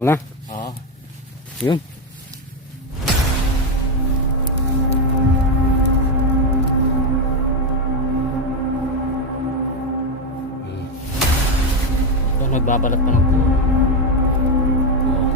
Na? Oo. Yun. Ito, nagbabalat pa ng puno. Oo.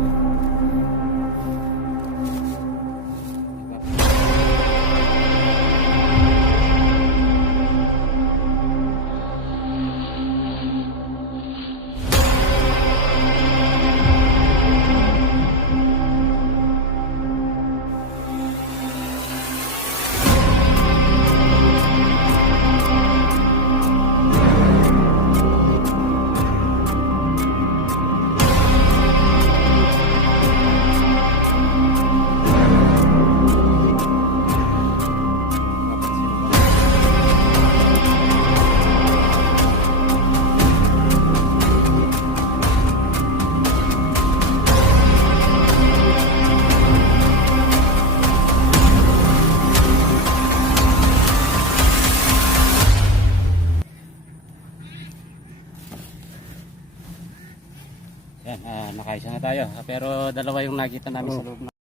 Yan, nakaisa na tayo. Pero dalawa yung nakita namin sa loob na.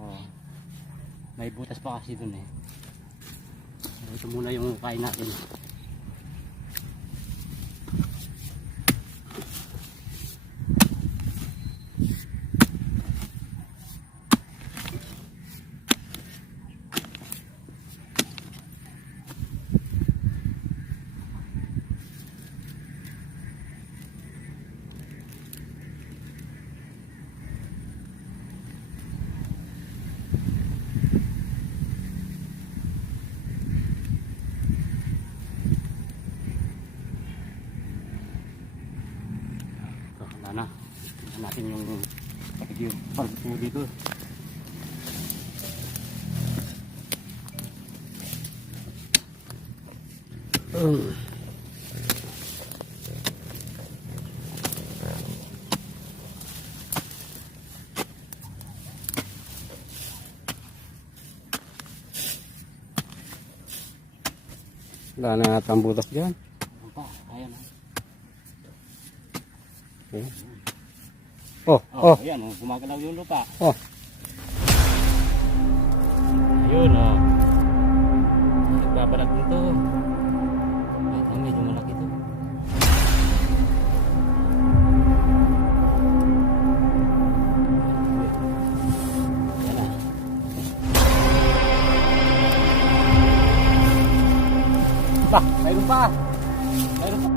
Oh. May butas pa kasi dun eh. Ito muna yung kain natin. Na natin yung palpo dito. Wala na yata ang butas dyan. Ayan. Okay. Oh. Ayan, gumagalaw yung lupa. Oh. Ayun, nagbabalag dito. Ay, medyo malaki to. Ayan na. Bah, mayroon pa. Mayroon pa.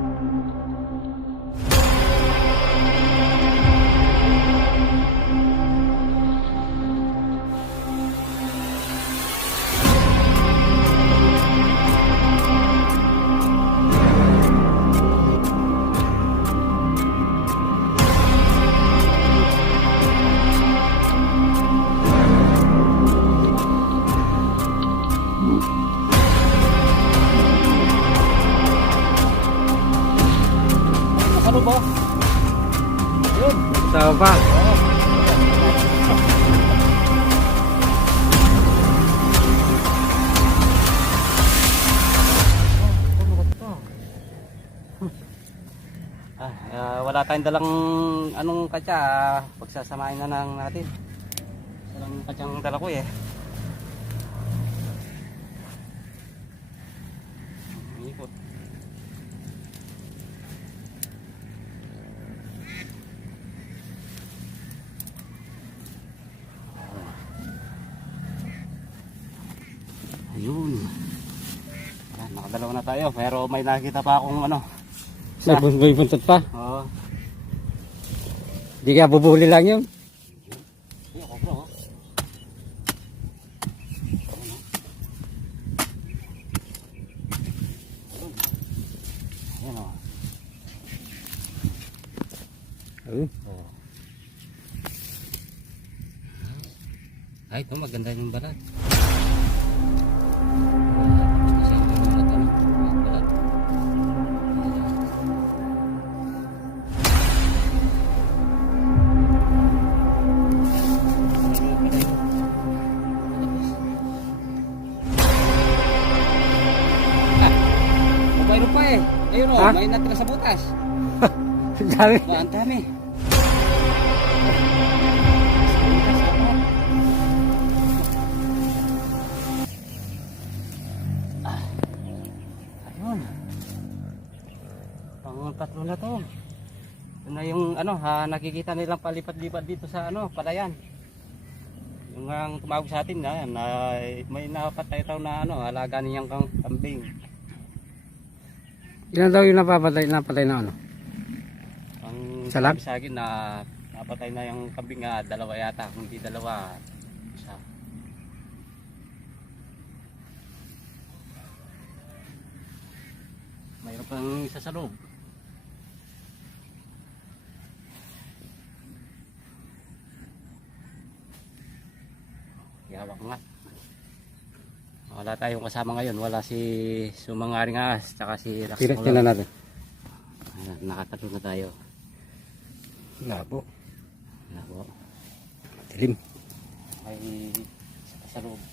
Ano ba? Yun. Sama pa. Wala tayong dalang anong katsa, pagsasamahin na lang natin. Walang katsang dala ko eh. Ikot. Ayun. Nakadalawa na tayo pero may nakita pa akong ano. May buntot pa. Oo. Di kaya bubuhuli lang yun. Ayun, kobra oh. Ayun oh. Ayun. Oh. Ay, ito maganda yung balat. Mayroon pa eh. Ayun o, may natira sa butas. Ang dami. Ang dami. nakikita nilang palipat-lipat dito sa palayan. Yung ang tumawag sa atin na may napatay raw na alaga niyang kambing. Ilan daw yung napatay na ano? Ang Salag? sabi sa akin na napatay na yung kambing nga, 2 yata, kung hindi 2, 1. Mayroon pang isa sa loob. Hawak nga. Wala tayong kasama ngayon. Wala si Sumangaring Ahas tsaka si Rax Tirat na natin. Ayan, nakatalo na tayo. Labo. Labo. Dilim. May isa sa loob.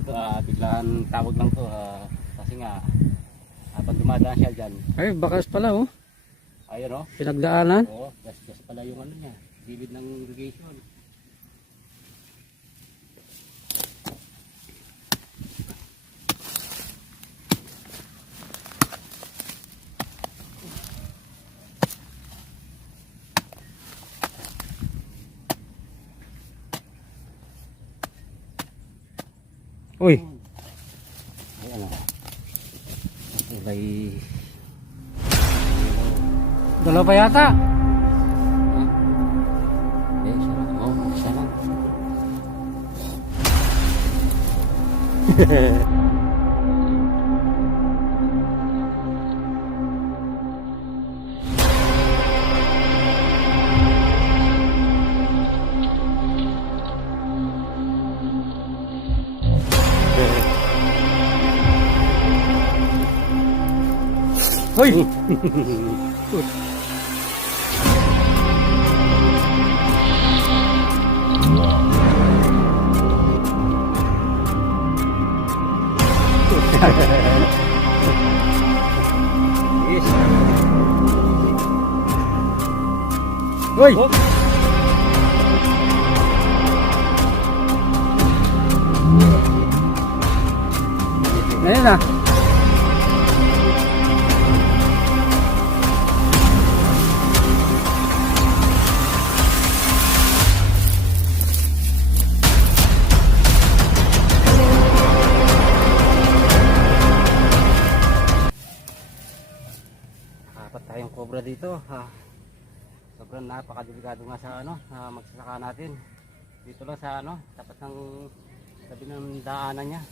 Ito biglaan tawag lang to kasi nga habang dumadaan siya dyan. Ay, bakas pala oh. Ayun Pinagdaanan. Oo, gas pala yung niya. Gilid ng irrigation. Uy, Ay Ulay. dalawa pa yata. Isa lang. Oo, isa lang. Uy! Yes. Uy! Ngayon na. Apat tayong cobra dito. Sobrang napakadelikado nga sa magsasaka natin. Dito lang sa tapat ng sabi ng daanan niya.